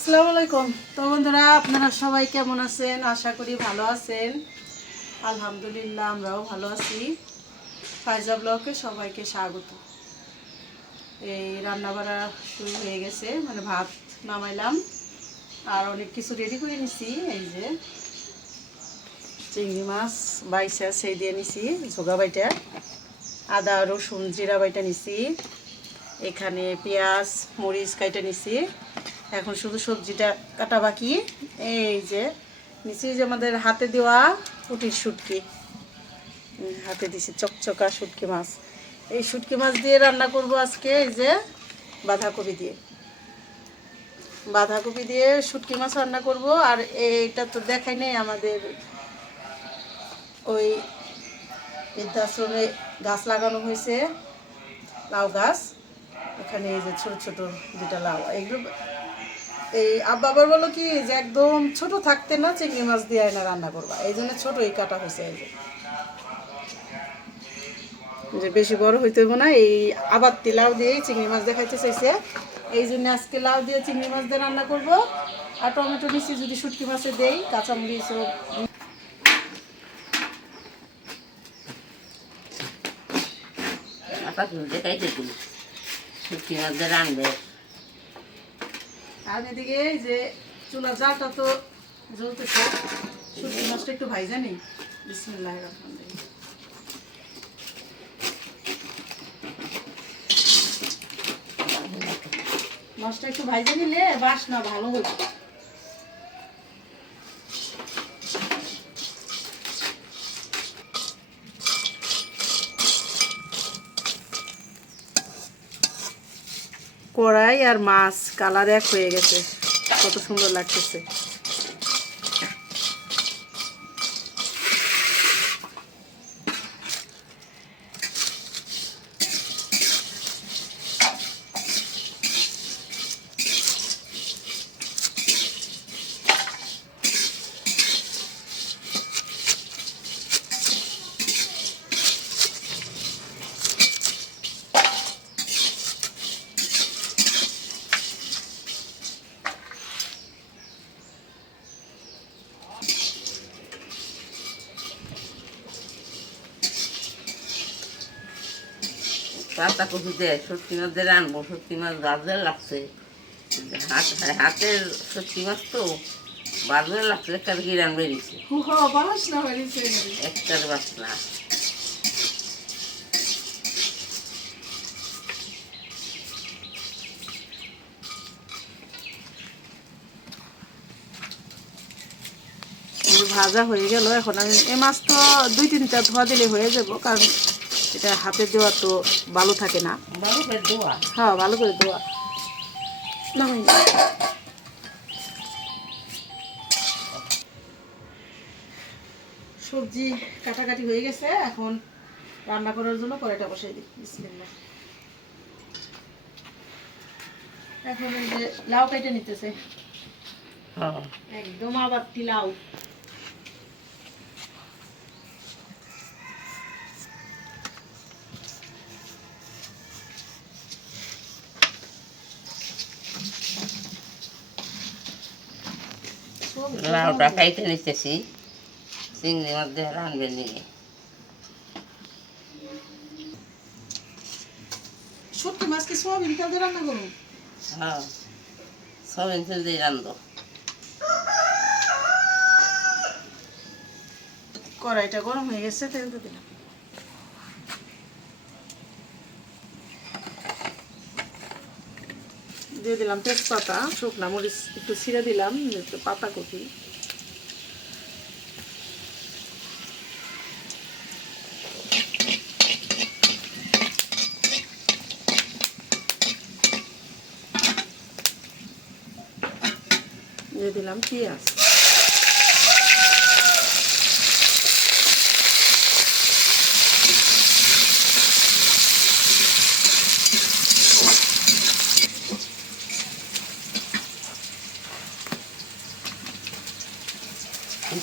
আসসালামু আলাইকুম। তো বন্ধুরা, আপনারা সবাই কেমন আছেন? আশা করি ভালো আছেন। আলহামদুলিল্লাহ, আমরাও ভালো আছি। ফায়জা ব্লগে সবাইকে স্বাগত। এই রান্না বাড়া শুরু হয়ে গেছে, মানে ভাত নামাইলাম আর অনেক কিছু রেডি করে নিছি। এই যে চিংড়ি মাছ বাইসা সেই দিয়ে নিছি, ঝোগা বাইটা, আদা রসুন জিরা বাইটা নিছি, এখানে পেঁয়াজ মরিচ কাইটা নিছি। এখন শুধু সবজিটা কাটা বাকি। এই যে নিচে যে আমাদের হাতে দেওয়া পুঁটির শুটকি, হাতে দিছি চকচকা শুটকি মাছ। এই শুটকি মাছ দিয়ে রান্না করব আজকে। এই যে বাঁধাকপি দিয়ে শুটকি মাছ রান্না করব। আর এইটা তো দেখাই নেই, আমাদের ওই বৃদ্ধাশ্রমে গাছ লাগানো হয়েছে, লাউ গাছ। এখানে এই যে ছোট ছোট দুটা লাউ, এগুলো এই আব্বা আবার বলো কি যে একদম ছোট থাকতে না চিংড়ি মাছ দিয়ে না রান্না করবা, এই জন্য ছোটই কাটা হয়েছে। এই যে বেশি বড় হইতে হইব না। এই আবার লাউ দিয়ে চিংড়ি মাছ দেখাইতে চাইছে, এই জন্য আজকে লাউ দিয়ে চিংড়ি মাছ দিয়ে রান্না করব। আর টমেটো নিচ্ছি, যদি শুটকি মাছে দেই, কাঁচামরিচও। শুটকি মাছ দিয়ে রাঁধবে। আর এদিকে এই যে চুলা জালটা তো জ্বলতেছে, শুটকি মাছটা একটু ভাইজা নেই। বিসমিল্লাহির রহমানির রহিম। মাছটা একটু ভাইজে নিলে বাসনা ভালো হবে। কড়াই আর মাছ কালার এক হয়ে গেছে, কত সুন্দর লাগতেছে। পাতা কপি দিয়ে শুটকি মাছ দিয়ে রানবো। শুটকি মাছ বাজার লাগছে, হাতের শুটকি মাছ তো বাজার লাগছে। একটা গিরান বেরিয়েছে, একটার বাসনা। ভাজা হয়ে গেল। এখন আমি এই মাছ তো 2-3টা ধোয়া দিলে হয়ে যাব, কারণ এটা হাতে দেওয়া তো ভালো থাকে না। ভালো করে দোয়া, হ্যাঁ ভালো করে দেওয়া না। সবজি কাটাকাটি হয়ে গেছে, এখন রান্না করার জন্য কড়াইটা বসাই দিই। বিসমিল্লাহ। এখন এই যে লাউ কেটে নিতেছে, একদম আবার লাউ। লাউটা খাইতে নিতেছি, চিংড়ি মাছ দিয়ে রানবে নিয়ে। শুটকি মাছ কি সোয়াবিন তেল দিয়ে রান্না করুন? হ্যাঁ, সবিন তেল দিয়ে রান্ধো। কড়াইটা গরম হয়ে গেছে, তেল দিয়ে দিলাম। দিয়ে দিলাম তেজপাতা, শুকনা মরিচ একটু ছিঁড়ে দিলাম, একটু পাতা কপি, দিয়ে দিলাম পেঁয়াজ।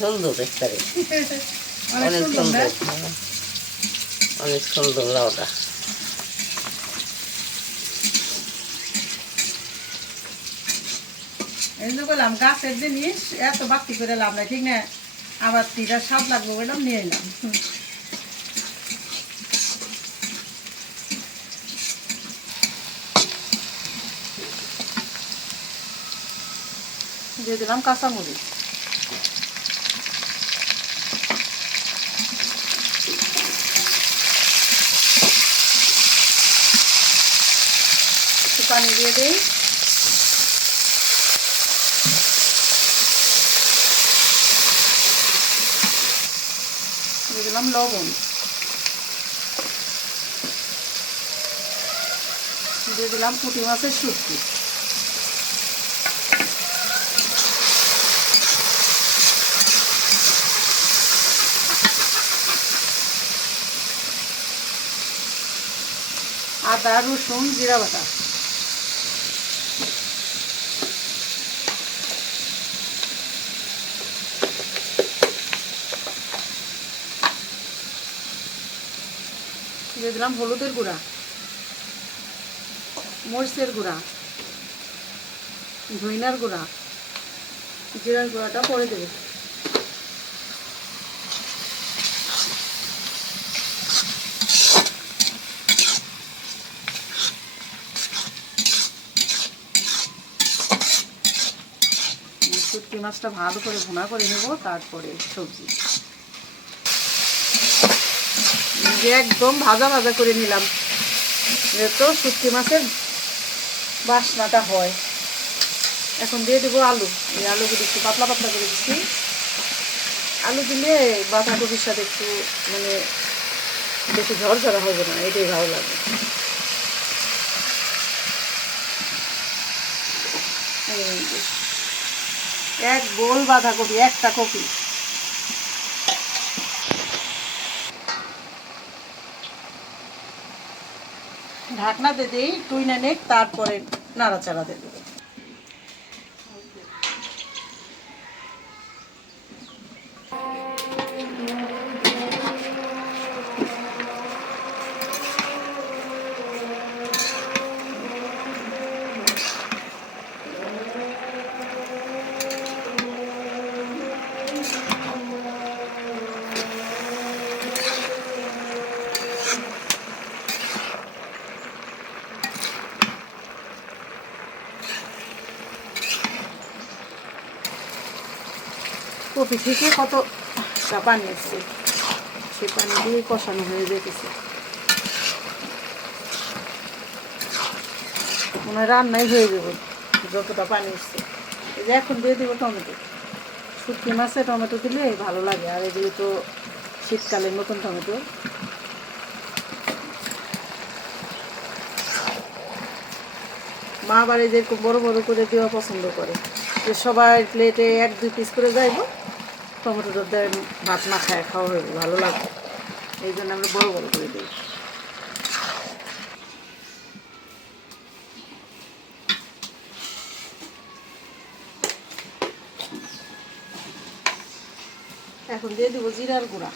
সুন্দর একটা, অনেক সুন্দর, অনেক সুন্দর লাউটা। এই যে বললাম গাছের জিনিস এত বাড়তি করে লাভ নাই, ঠিক না? আবার তিরা স্বাদ লাগবে বললাম নিয়ে এলাম। দিয়ে দিলাম কাঁচামরিচ, একটু পানি দিয়ে দিই। দিয়ে দিলাম লবণ, দিয়ে দিলাম পুঁটি মাছের শুটকি, আদা রসুন জিরা বাটা, দিয়ে দিলাম হলুদের গুঁড়া, মরিচের গুঁড়া, ধইনার গুঁড়া, জিরার গুঁড়াটা পরে দেবে। শুটকি মাছটা ভালো করে ভুনা করে নেব, তারপরে সবজি একদম ভাজা ভাজা করে নিলাম, তো শুটকি মাছের বাসনাটা হয়। এখন দিয়ে দেবো আলু, এই আলুগুলো একটু পাতলা পাতলা করে দিচ্ছি। আলু দিলে বাঁধাকপির সাথে একটু মানে বেশি ঝরঝরা হবে না, এটাই ভালো লাগে। এক গোল বাঁধাকপি, একটা কপি। ঢাকনা দিয়ে দিই, টুইনা নেক, তারপরে নাড়াচাড়া দেবো। কপি থেকে কতটা পানি এসছে, সে পানি দিয়ে কষানো হয়ে যেতেছে। মনে হয় রান্নাই হয়ে যাবে যতটা পানি এসছে। এই যে এখন দিয়ে দেবো টমেটো। শুটকি মাছে টমেটো দিলে ভালো লাগে, আর এগুলো তো শীতকালের নতুন টমেটো। মা বাড়ি যেরকম বড় বড় করে দেওয়া পছন্দ করে, যে সবাই প্লেটে 1-2 পিস করে যাইব, টমেটোটা দেয় ভাত না খায় খাওয়া হইবে, ভালো লাগবে, এই জন্য আমরা বড় বড় করে দিই। এখন দিয়ে দেবো জিরার গুঁড়া,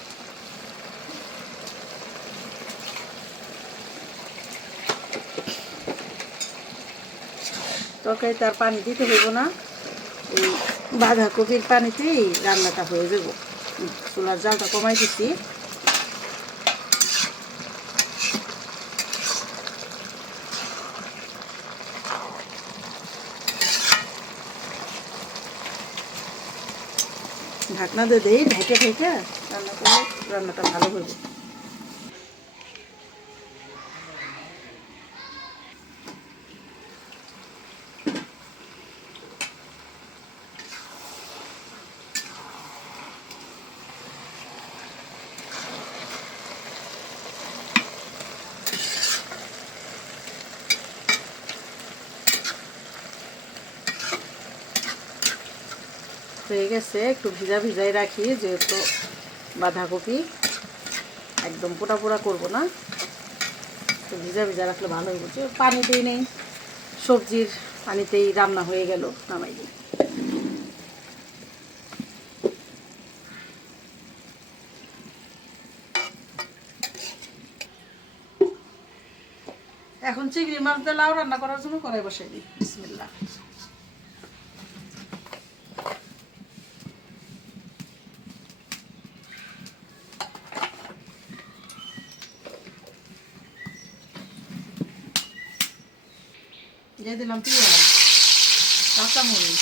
তরকারি তার পানি দিতে হইব না, এই বাঁধাকপির পানিতেই রান্নাটা হয়ে যাব। চুলার জালটা কমাই দিচ্ছি। ঢাকনা দিয়ে দিই, ঢেকে ঢেকে রান্না করলে রান্নাটা ভালো হইব। হয়ে গেছে, একটু ভিজা ভিজাই রাখি, যেহেতু বাঁধাকপি একদম পোড়া পোড়া করবো না, একটু ভিজা ভিজা রাখলে ভালো হয়ে গেছে। পানিতেই নেই, সবজির পানিতেই রান্না হয়ে গেল, নামাই দিই। এখন চিংড়ি মাছ দিয়ে লাউ রান্না করার জন্য কড়াই বসাই দিই। বিসমিল্লাহ। দিয়ে দিলাম পেঁয়াজ, কাঁচামরিচ,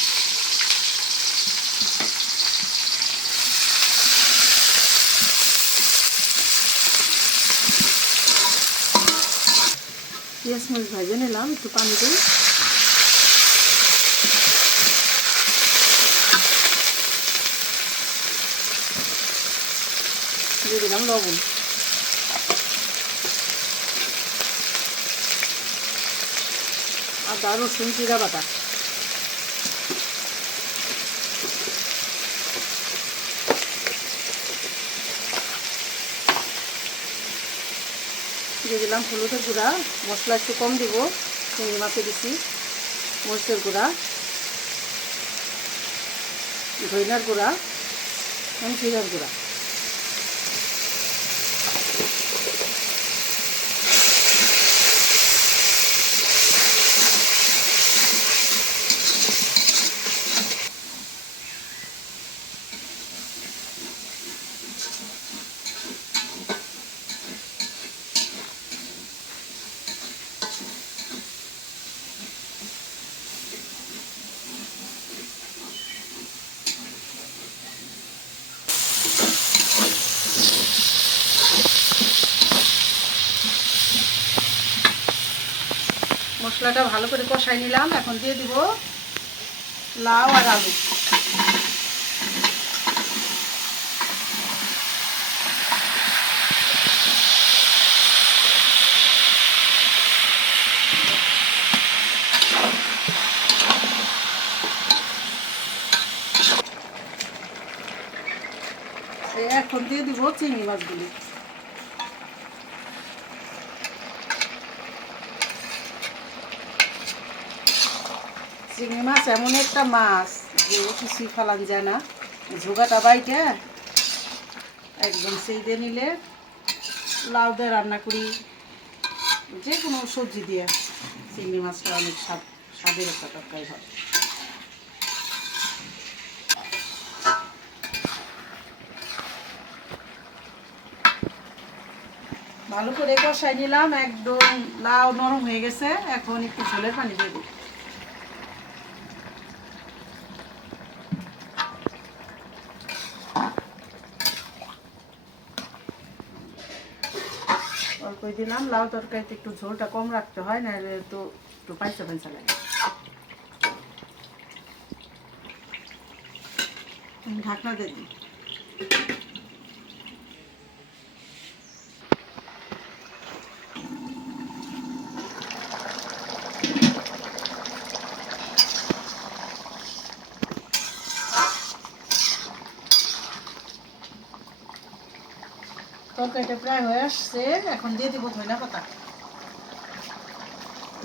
পেঁয়াজ মরিচ ভেজে নিলাম, একটু পানি দিই। দিয়ে দিলাম লবণ, আদা রসুন জিরা বাটা, দিয়ে দিলাম হলুদের গুঁড়া, মশলা একটু কম দিব, চিংড়ি মাছে দিছি, মরিচের গুঁড়া, ধইনার গুঁড়া, জিরার গুঁড়া। মশলাটা ভালো করে কষাই নিলাম, এখন দিয়ে দিব লাউ আর আলু। এখন দিয়ে দিব চিংড়ি মাছগুলি। চিংড়ি মাছ এমন একটা মাছ যে কিছুই ফেলান যায় না, ঝোগাটা বাইকে একদম সেই দিয়ে নিলে, লাউ দিয়ে রান্না করি, যে কোনো সবজি দিয়ে চিংড়ি মাছটা অনেক স্বাদের একটা তরকারি হয়। ভালো করে কষাই নিলাম, একদম লাউ নরম হয়ে গেছে, এখন একটু ঝোলের পানি দিয়ে দিই। অল্পই দিলাম, লাউ তরকারিতে একটু ঝোলটা কম রাখতে হয়, নাহলে তো একটু পাইসা পাইসা লাগে। ঢাকনা দিয়ে দিই। তরকারিটা প্রায় হয়ে আসছে, এখন দিয়ে দিব ধনিয়া পাতা।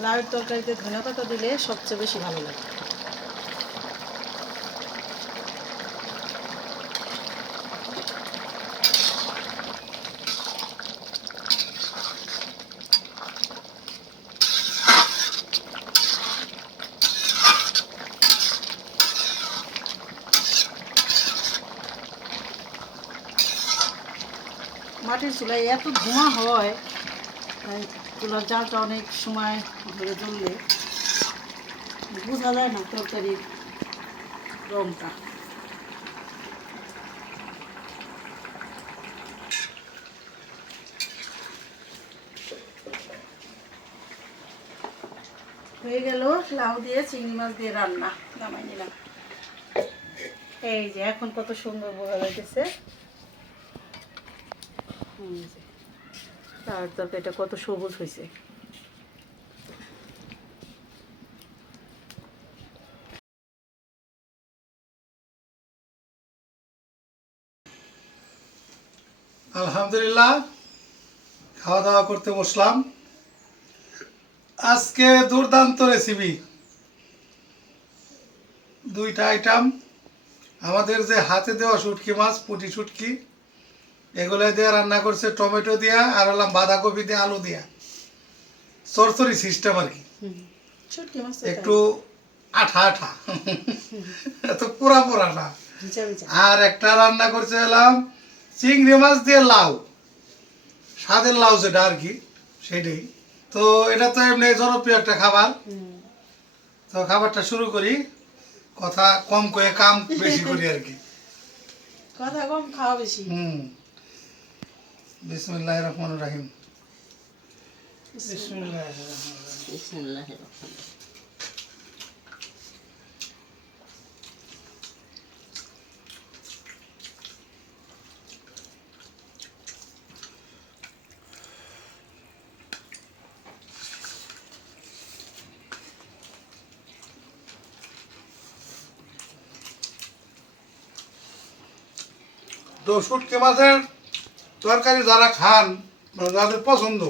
লাউয়ের তরকারিতে ধনিয়া পাতা দিলে সবচেয়ে বেশি ভালো লাগে। মাটির চুলায় এত ধোঁয়া হয়, চুলার জালটা অনেক সময় ধরে জ্বললে বোঝা যায় না তরকারির রংটা। হয়ে গেল লাউ দিয়ে চিংড়ি মাছ দিয়ে রান্না, নামাই নিলাম। এই যে এখন কত সুন্দর বোঝা যাইতেছে, তার তরকারিটা কত সবুজ হয়েছে। আলহামদুলিল্লাহ, খাওয়া দাওয়া করতে বসলাম। আজকে দুর্দান্ত রেসিপি, দুইটা আইটেম। আমাদের যে হাতে দেওয়া শুটকি মাছ, পুঁটি শুটকি, এগুলো দিয়ে রান্না করছে টমেটো দিয়া, আর হলাম বাঁধাকপি দিয়ে, আলু দিয়া, চরচরি সিস্টেম আর কি, একটু আঠা আঠা, এত পোড়া পোড়া না। আর একটা রান্না করছে হলাম চিংড়ি মাছ দিয়ে লাউ, স্বাদের লাউ যেটা আর কি, সেটাই। তো এটা তো এমনি জনপ্রিয় একটা খাবার, তো খাবারটা শুরু করি, কথা কম কয়ে কাম বেশি করি আর কি। কথা কম খাওয়া বেশি। বিসমিল্লাহির রহমানির রহিম। বিসমিল্লাহির রহমানির রহিম। তো শুটকি মাছের তরকারি যারা খান বা যাদের পছন্দ,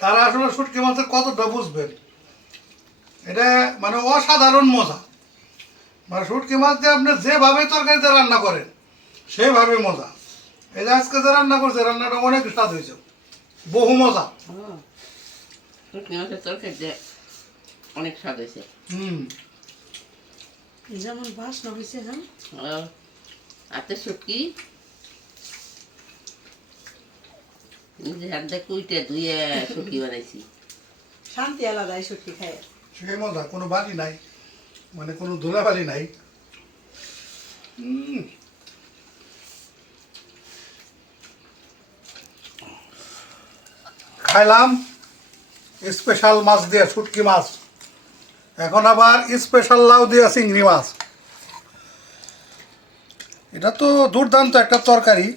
তারা আসলে শুটকি মাছের কতটা বুঝবেন। এটা মানে অসাধারণ মজা। মানে শুটকি মাছ দিয়ে আপনি যেভাবে তরকারিতে রান্না করেন সেভাবে মজা। এই যে আজকে যে রান্না করছে, রান্নাটা অনেক স্বাদ হয়েছে, বহু মজা। শুটকি মাছের তরকারিতে অনেক স্বাদ হয়েছে। যেমন বাসনা হয়েছে। হ্যাঁ, হাতে শুটকি নিজে হাত দিয়ে কুইটে ধুয়ে শুটকি বানাইছি। শান্তি আলাদা এই শুটকি খায়। সেই মজা, কোনো বালি নাই, মানে কোনো ধুলাবালি নাই। খাইলাম স্পেশাল মাছ দিয়ে শুটকি মাছ, এখন আবার স্পেশাল লাউ দিয়ে চিংড়ি মাছ। এটা তো দুর্দান্ত একটা তরকারি।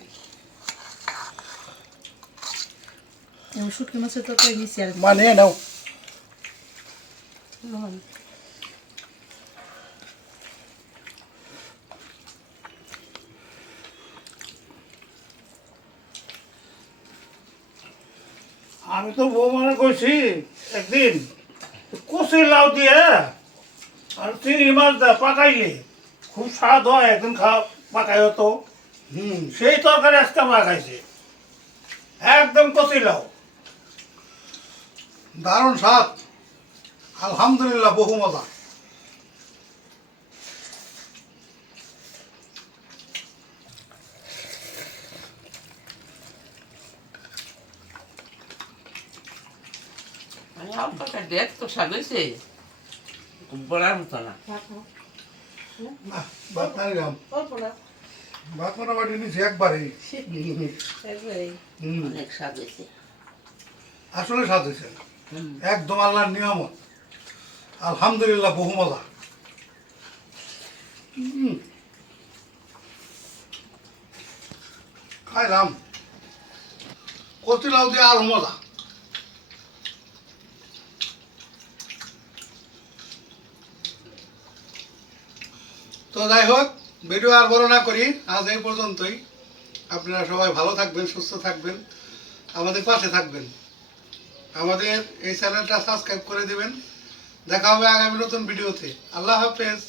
শুটকি মাছের তরকারি নিচ্ছি আর মানে নাও, আমি তো বউ মনে করছি একদিন কচি লাউ দিয়ে আর চিংড়ি মাছ দেয় পাকাইলে খুব স্বাদ হয়, একদিন পাকাই হতো। সেই তরকারি আজকে পাকাইছে, একদম কচি লাউ। দারুণ স্বাদ, আলহামদুলিল্লাহ, বহু মজা। লাউ তরকারি এত স্বাদ হয়েছে, বলার মতো না। ভাত না নিলাম, অল্প না, ভাত মোটামুটি নিচ্ছি একবারেই। একবারেই। অনেক স্বাদ হয়েছে। আসলে স্বাদ হয়েছে, একদম আল্লাহর নিয়ামত, আলহামদুলিল্লাহ, বহু মজা। খাইলাম কচি লাউ দিয়ে আরো মজা। তো যাই হোক, ভিডিও আর বড় না করি, আজ এই পর্যন্তই। আপনারা সবাই ভালো থাকবেন, সুস্থ থাকবেন, আমাদের পাশে থাকবেন, আমাদের এই চ্যানেলটা সাবস্ক্রাইব করে দিবেন। দেখা হবে আগামী নতুন ভিডিওতে। আল্লাহ হাফেজ।